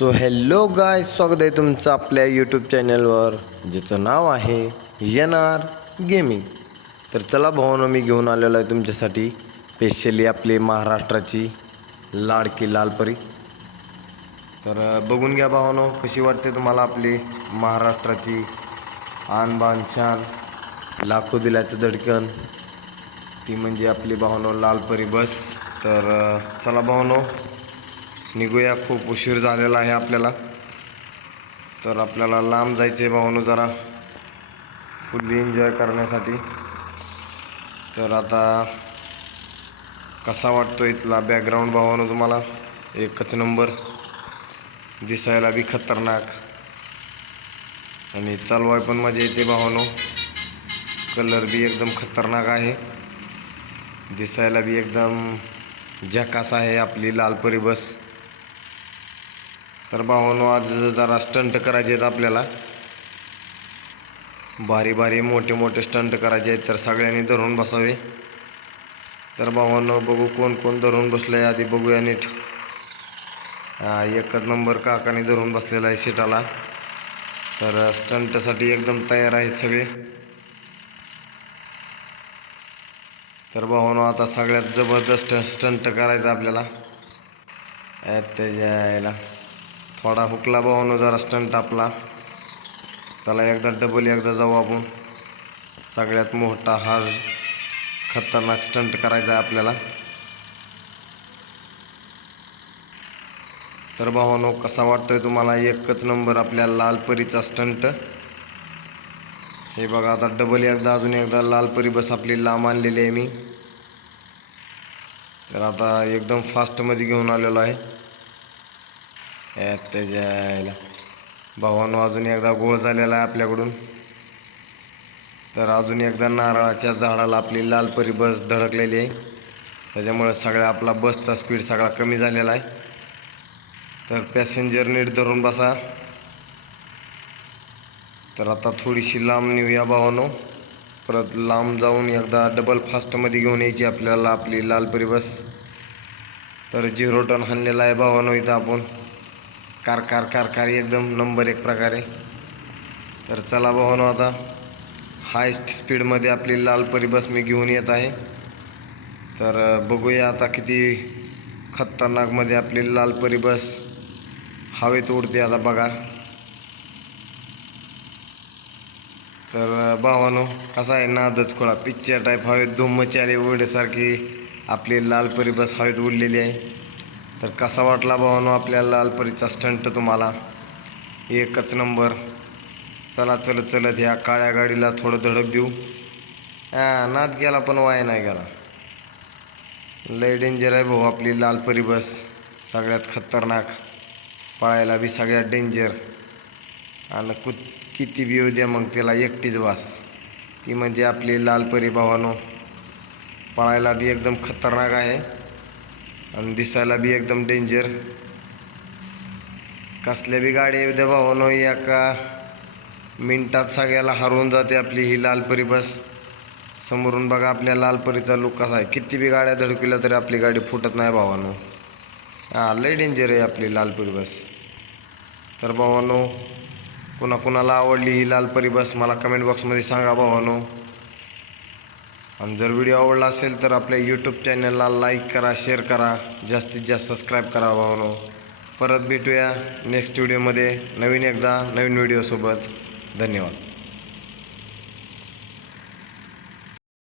So hello गाय स्वागत आहे तुमचं आपल्या यूट्यूब चॅनलवर ज्याचं नाव आहे एन आर गेमिंग तर चला भावानं मी घेऊन आलेलो आहे तुमच्यासाठी स्पेशली आपली महाराष्ट्राची लाडकी लालपरी तर बघून घ्या भावनो कशी वाटते तुम्हाला आपली महाराष्ट्राची आन बान लाखो दिल्याचं धडकन. ती म्हणजे आपली भावनो लालपरी बस. तर चला भावनो निघूया. खूप उशीर झालेला आहे आपल्याला. तर आपल्याला लांब जायचे भावनो जरा. फुल्ली एन्जॉय करण्यासाठी. तर आता कसा वाटतो इथला बॅकग्राऊंड भावानो तुम्हाला? एकच नंबर दिसायला बी खतरनाक. आणि चालवाय पण मजा येते भावानो कलर बी एकदम खतरनाक आहे. दिसायला बी एकदम झकास आहे आपली लालपरी बस. तर भावानो आज जरा स्टंट करायचे आहेत आपल्याला. भारी भारी मोठे मोठे स्टंट करायचे आहेत तर सगळ्यांनी धरून बसावे. तर भावानो बघू कोण कोण धरून बसलं आहे आधी बघूया नीट. एकच नंबर काकाने धरून बसलेला आहे सीटाला. तर स्टंटसाठी एकदम तयार आहेत सगळे. तर भावानो आता सगळ्यात जबरदस्त स्टंट करायचं आपल्याला. त्याच्या यायला थोडा हुकला भावानो जरा स्टंट आपला चला एकदा डबल एकदा जाऊ आपण. सगळ्यात मोठा हा खतरनाक स्टंट करायचा आहे आपल्याला. तर भावानो कसा वाटतोय तुम्हाला? एकच नंबर आपल्या लालपरीचा स्टंट हे बघा आता डबल एकदा अजून एकदा लालपरी बस आपली लांब आणलेली आहे मी. तर आता एकदम फास्टमध्ये घेऊन आलेलो आहे. त्याच्या यायला भावानो अजून एकदा गोळ झालेला आहे आपल्याकडून. तर अजून एकदा नारळाच्या झाडाला आपली लालपरी बस धडकलेली आहे. त्याच्यामुळे सगळ्या आपला बसचा स्पीड सगळा कमी झालेला आहे. तर पॅसेंजर नीट धरून बसा. तर आता थोडीशी लांब नेऊया भावानो. परत लांब जाऊन एकदा डबल फास्टमध्ये घेऊन यायची आपल्याला आपली लालपरी बस. तर झिरो टन हाणलेला आहे भावानो इथं आपण. कार कार कार कार एकदम नंबर एक प्रकारे. तर चला भावानो आता. हायस्ट स्पीडमध्ये आपली लालपरी बस मी घेऊन येत आहे. तर बघूया आता किती खतरनाकमध्ये आपली लालपरी बस हवेत उडते आता बघा. तर भावानो कसा आहे नादच खोळा पिक्चर टाईप हवेत धूम मचाले आपली आपली लालपरी बस हवेत उडलेली आहे. तर कसा वाटला भावानो आपल्या लालपरीचा स्टंट तुम्हाला? एकच नंबर चला चलत चलत ह्या काळ्या गाडीला थोडं धडक देऊ. हा नाद गेला पण वाया नाही गेला. लय डेंजर आहे भाऊ आपली लालपरी बस. सगळ्यात खतरनाक. पळायला बी सगळ्यात डेंजर आणि कुत किती बी येऊ द्या मग त्याला एकटीच वास. ती म्हणजे आपली लालपरी भावानो. पळायला बी एकदम खतरनाक आहे. आणि दिसायला बी एकदम डेंजर कसल्या बी गाडी येऊ द्या भावानो एका मिनटात सगळ्याला हरवून जाते आपली ही लालपरी बस. समोरून बघा आपल्या लालपरीचा लुक कसा आहे. किती बी गाड्या धडकल्या तरी आपली गाडी फुटत नाही भावानो. हां लय डेंजर आहे आपली लालपरी बस. तर भावानो कुणा कुणाला आवडली ही लालपरी बस मला कमेंट बॉक्समध्ये सांगा भावानो. आणि जर व्हिडिओ आवडला असेल तर आपल्या यूट्यूब चॅनलला लाईक करा शेअर करा जास्तीत जास्त सबस्क्राईब करा भावनो. परत भेटूया नेक्स्ट व्हिडिओमध्ये नवीन एकदा नवीन व्हिडिओसोबत धन्यवाद.